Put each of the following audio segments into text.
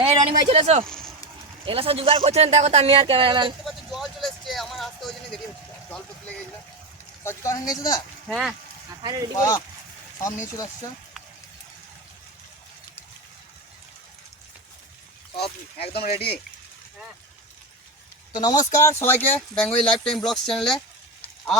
এই রনি ভাই চলে এসো, এগুলো সব জোগাড় করছেন দেখো তো, আমি আর ক্যামেরাম্যান। জল চলে এসছে, আমার আসতে ওই জন্য দেরি হচ্ছে, জল পড়তে লেগে গেছিল। সব জোগাড় হয়ে গেছে? দা হ্যাঁ, ফাইনাল রেডি করি। সব নিয়ে চলে আসছে, সব একদম রেডি। হ্যাঁ। তো নমস্কার সবাইকে বেঙ্গলি লাইফ টাইম ব্লগস চ্যানেলে।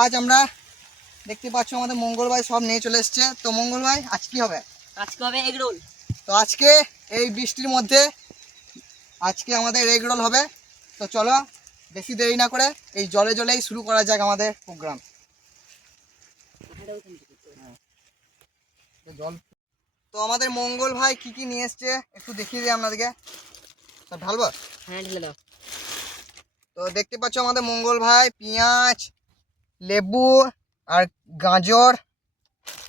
আজ আমরা দেখতে পাচ্ছ আমাদের মঙ্গল ভাই সব নিয়ে চলে এসছে। তো মঙ্গল ভাই আজ কি হবে? আজকে হবে এগ রোল। তো আজকে এই বৃষ্টির মধ্যে আজকে আমাদের এগ রোল হবে। তো চলো বেশি দেরি না করে এই জলে জলেই শুরু করা যাক আমাদের প্রোগ্রাম। জল তো আমাদের মঙ্গল ভাই কি কি নিয়ে এসছে একটু দেখিয়ে দিই আপনাদেরকে। তো ঢালবো? হ্যাঁ ঢেলে দাও। তো দেখতে পাচ্ছ আমাদের মঙ্গল ভাই পেঁয়াজ, লেবু আর গাজর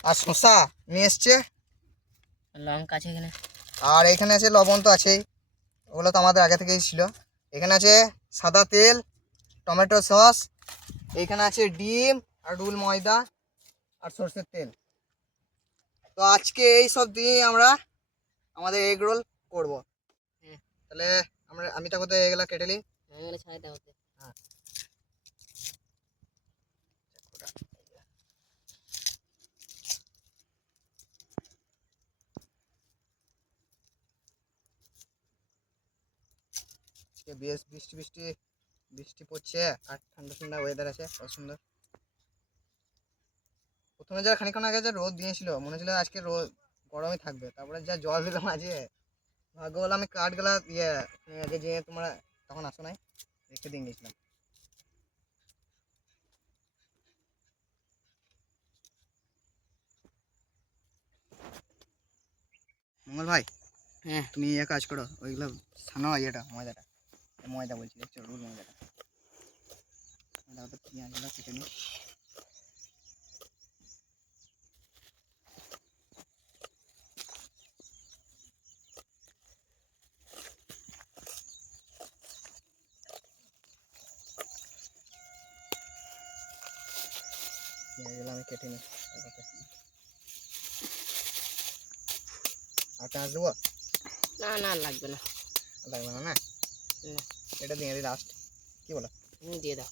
আর শসা নিয়ে এসছে। লঙ্কা আছে এখানে, আর এখানে আছে লবণ, তো আছেই, ওগুলো তো আমাদের আগে থেকেই ছিল। এখানে আছে সাদা তেল, টমেটো সস, এইখানে আছে ডিম আর রুল ময়দা আর সরষের তেল। তো আজকে এই সব দিয়ে আমরা আমাদের এগ রোল করবো। তাহলে আমি তো কোথায় এগুলো কেটে নিই। ছাড়াই দাও। হ্যাঁ, বেশ বৃষ্টি বৃষ্টি বৃষ্টি পড়ছে আর ঠান্ডা ঠান্ডা ওয়েদার আছে, কত সুন্দর। প্রথমে যা খানিকক্ষণ আগে যা রোদ দিয়েছিল মনে হচ্ছিল আজকে রোদ গরমে থাকবে, তারপরে যা জল দিলাম আজকে, ভাগ্য বলে আমি কাঠগুলা আগে যে তোমরা তখন আসো নাই, রেখে দিয়ে গেছিলাম। মঙ্গল ভাই, হ্যাঁ তুমি এক কাজ করো, ওইগুলো ছানাও ইয়েটা ময়দাটা, ময়দা বলছি, দেখছো রুল ময়দাটা, পেঁয়াজগুলো কেটে নিই। পেঁয়াজগুলো আমি কেটে নিই। আর পেঁয়াজ দেবো? না না লাগবে না। লাগবে না? না, না এটা দিয়ে দিই লাস্ট, কি বলো? তুমি দিয়ে দাও।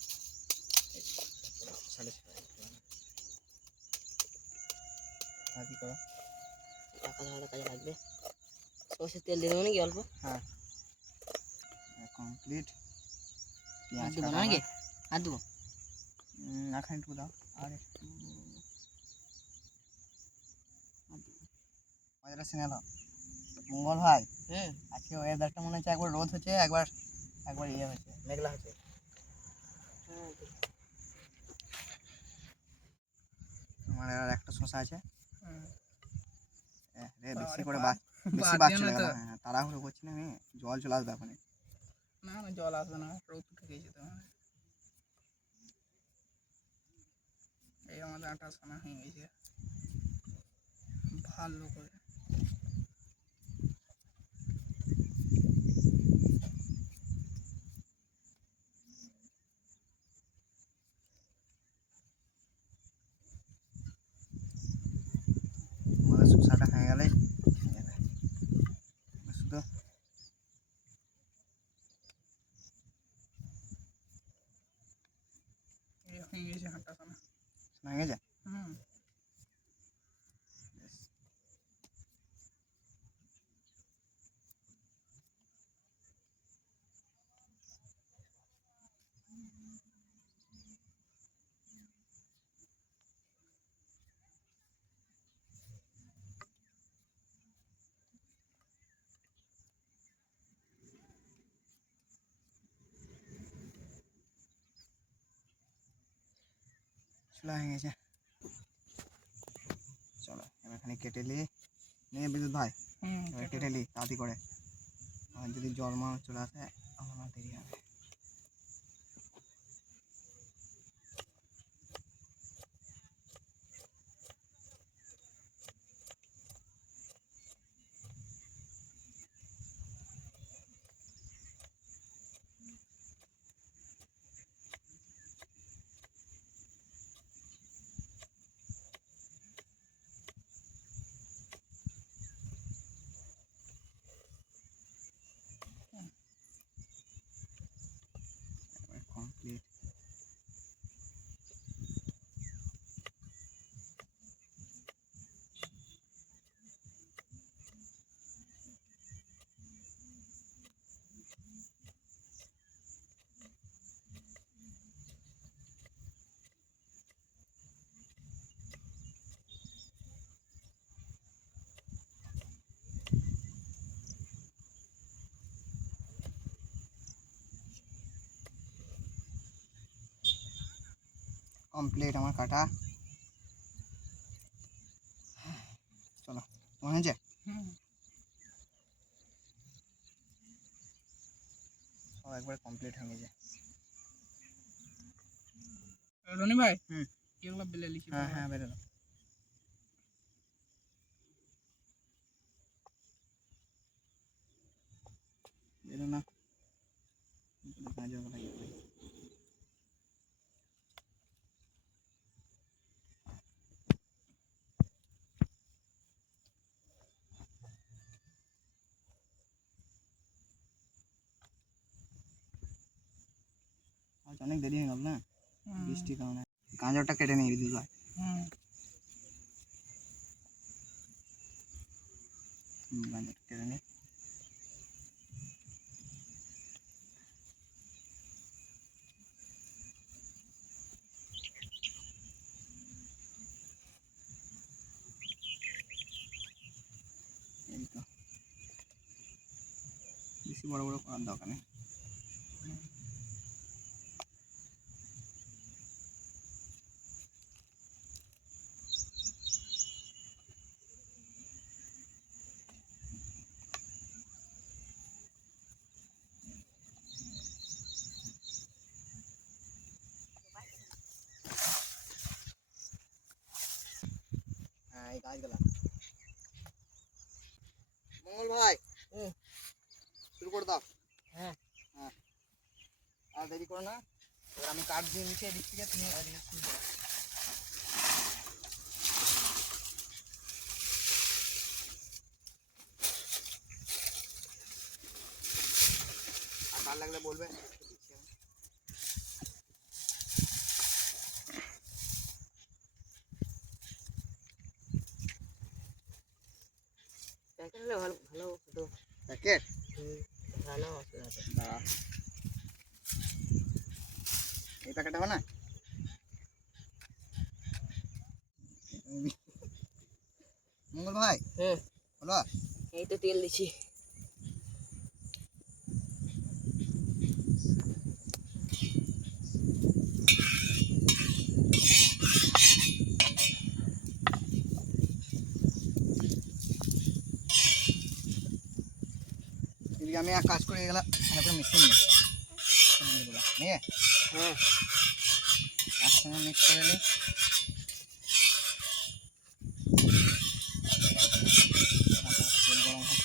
কি করো? টাকা ঝাড়া কাজে লাগবে। সরষের তেল দিয়ে দেবো নাকি অল্প? হ্যাঁ কমপ্লিট। আর পেঁয়াজ দেবো কাটা না নাকি? আমার, আর দেবো? এখন একটু দাও, আর একটু ময়দাটা সিনে দাও। মঙ্গল ভাই, আজকে ওয়েদারটা মনে হচ্ছে একবার রোদ হচ্ছে, একবার একবার ইয়ে হচ্ছে, মেঘলা হচ্ছে। আমার আর একটা শসা আছে, বেশি করে বেশি বাড়ছিল না। হ্যাঁ তাড়াহুড়ো করছি না আমি, জল চলে আসবে এখন। না না জল আসবে না, রোদ উঠে গেছে তো। এই আমাদের আটা সানা হয়ে গেছে ভালো করে। আমাদের শসাটা হয়ে গেলে শুধু এই হয়ে গেছে আটা সানা। হয়ে গেছে। হুম চুলা হয়ে গেছে। চলো এবার এখানে কেটে নিয়ে বিদ্যুৎ ভাই, এবার কেটে নি তাড়াতাড়ি করে, আর যদি জল মা চলে আসে আমার দেরি হবে। কমপ্লিট আমার কাটা। চলো মনে হয়েছে সব একবার কমপ্লিট হয়ে গেছে। রনি ভাই হুম। এগুলো বেলে লিখি। হ্যাঁ হ্যাঁ বেরোলো। বেরো না গাজর লাগে। আজ অনেক দেরি হয়ে গেল না বৃষ্টির কারণে। গাজরটা কেটে নিয়ে দিতে হয়। গাজর কেটে নিই। এই তো বেশি বড় বড় করার দরকার নেই। হ্যাঁ এই গাছগুলা মঙ্গল ভাই শুরু করে দাও। হ্যাঁ হ্যাঁ আর দেরি করো না। এবার আমি কাঠ দিয়ে নিচে এদিক থেকে তুমি এদিকে শুরু করো। আর কার লাগলে বলবে দিচ্ছি আমি। প্যাকেট হলে ভালো ভালো হতো। প্যাকেট ভালো অসুবিধা আছে। দাঁড়া এই প্যাকেট হবে না। মঙ্গল ভাই বলো। এই তো তেল দিচ্ছি। এদিকে আমি এক কাজ করে গেলাম এখন মিক্সিং নিয়ে হ্যাঁ একসঙ্গে মিক্স করে নিই। তেল গরম হোক।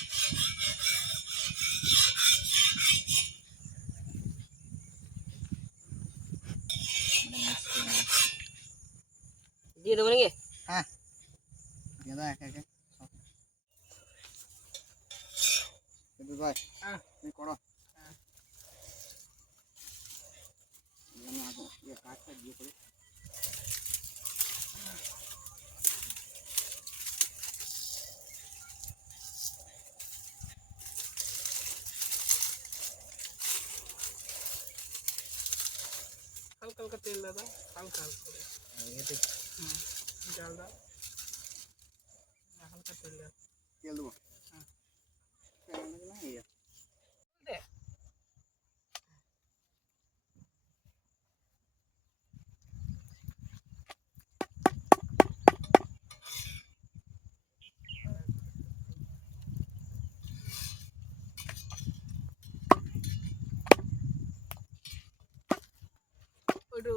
মিক্স করে নিই। দিয়ে দেবো নাকি? হ্যাঁ দিয়ে দাও একে একে সব। কিন্তু ভাই তুমি করো। আমি আগে কাঠটা দিয়ে করি। হালকা হালকা তেল দাদা, হালকা হালকা করে এতে জাল দাও, হালকা তেল দাও। তেল দেবো। হ্যাঁ। তেল দেবো না এই দে ওইটু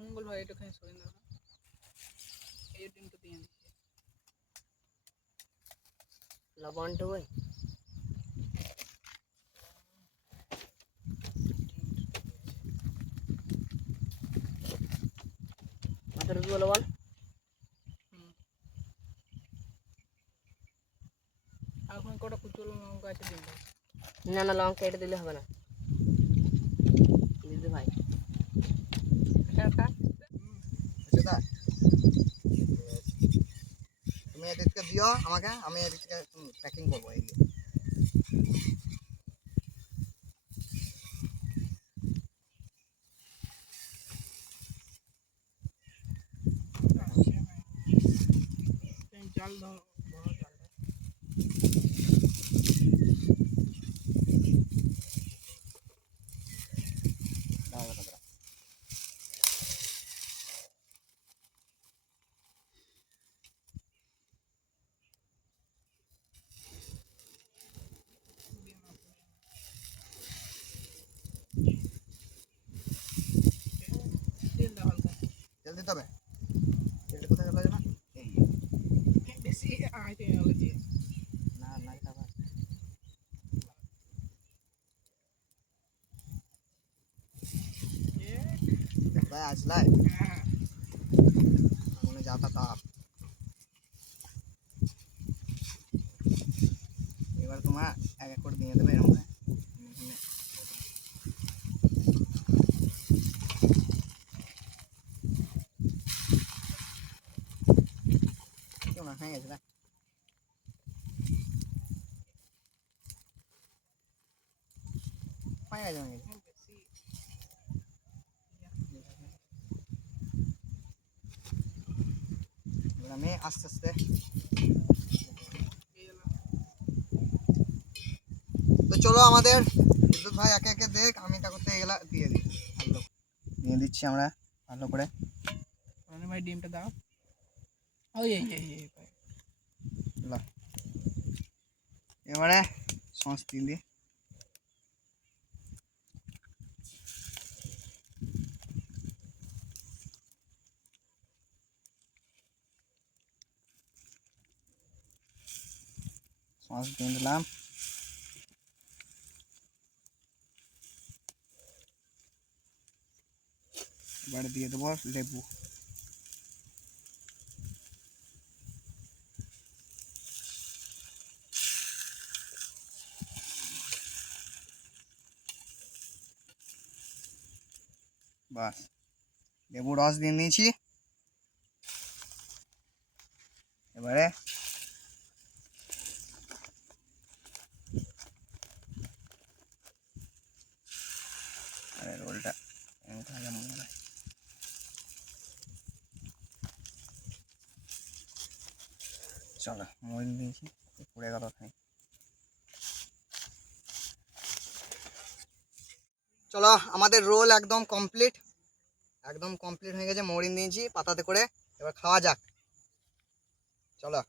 মঙ্গল ভাই এটা খাই সই না এই দিন তো দিয়ে দিচ্ছি। লবণটা ওই মাথার উপর লবণ। এখন কটা কুচুলো লঙ্কা আছে দিন দাও। না না লঙ্কা এটা দিলে হবে না দিদি ভাই। এটা আচ্ছা দা তুমি এদিকে দিও আমাকে, আমি এদিকে প্যাকিং করবো এই জাল দাও, বড় জাল দাও। দাও দাও দাও। দিতে হবে। তেলটা কোথায় গেল না? এই বেশি আইতে হলো যে না না খাবার ভাই আসলাই হ্যাঁ মনে যাতা তাপ। এবার তোমার এক এক করে দিয়ে দেবে এরকম করে। কেউ না হয়ে গেছে না হয়ে গেছে হয়ে গেছে। বেশি এবার আমি আস্তে আস্তে এই হলো তো চলো আমাদের বিদ্যুৎ ভাই একে একে দেখ, আমি তা করতে এগুলা দিয়ে দিই। ভালো দিয়ে দিচ্ছি আমরা ভালো করে। মানে ভাই ডিমটা দাও ওই এই ভাই লা। এবারে সস দিয়ে দিই। সস দিয়ে দিলাম। এবারে দিয়ে দেবো লেবু। বাস লেবু রস দিয়ে নিয়েছি। এবারে রোলটা তাহলে মনে হয় চলো মরিচ দিয়েছি পড়ে গেল ওখানে। চলো আমাদের রোল একদম কমপ্লিট হয়ে গেছে। মরিন দিয়েছি পাতাতে করে, এবার খাওয়া যাক। চলো।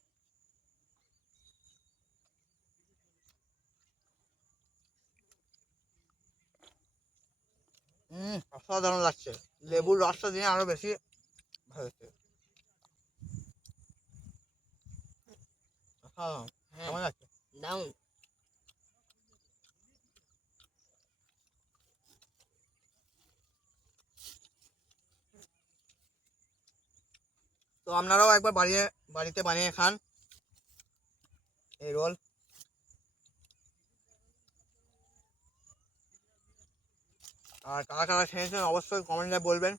অসাধারণ লাগছে, লেবুর রসটা দিয়ে আরো বেশি ভালো হচ্ছে। কেমন লাগছে? দারুন। তো আপনারাও একবার বাড়িতে বানিয়ে খান এই রোল। আর কারা কারা খেয়েছেন অবশ্যই কমেন্টে বলবেন।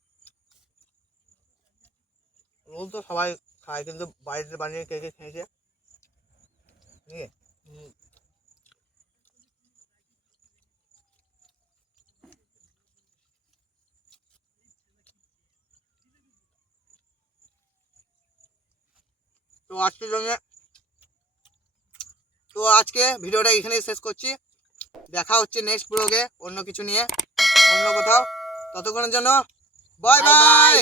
রোল তো সবাই খায়, কিন্তু বাড়িতে বানিয়ে কে কে খেয়েছে ঠিক আছে। তো আজকে ভিডিওটা এখানেই শেষ করছি। দেখা হচ্ছে নেক্সট ব্লগে অন্য কিছু নিয়ে, অন্য কোথাও। ততক্ষণের জন্য বাই বাই।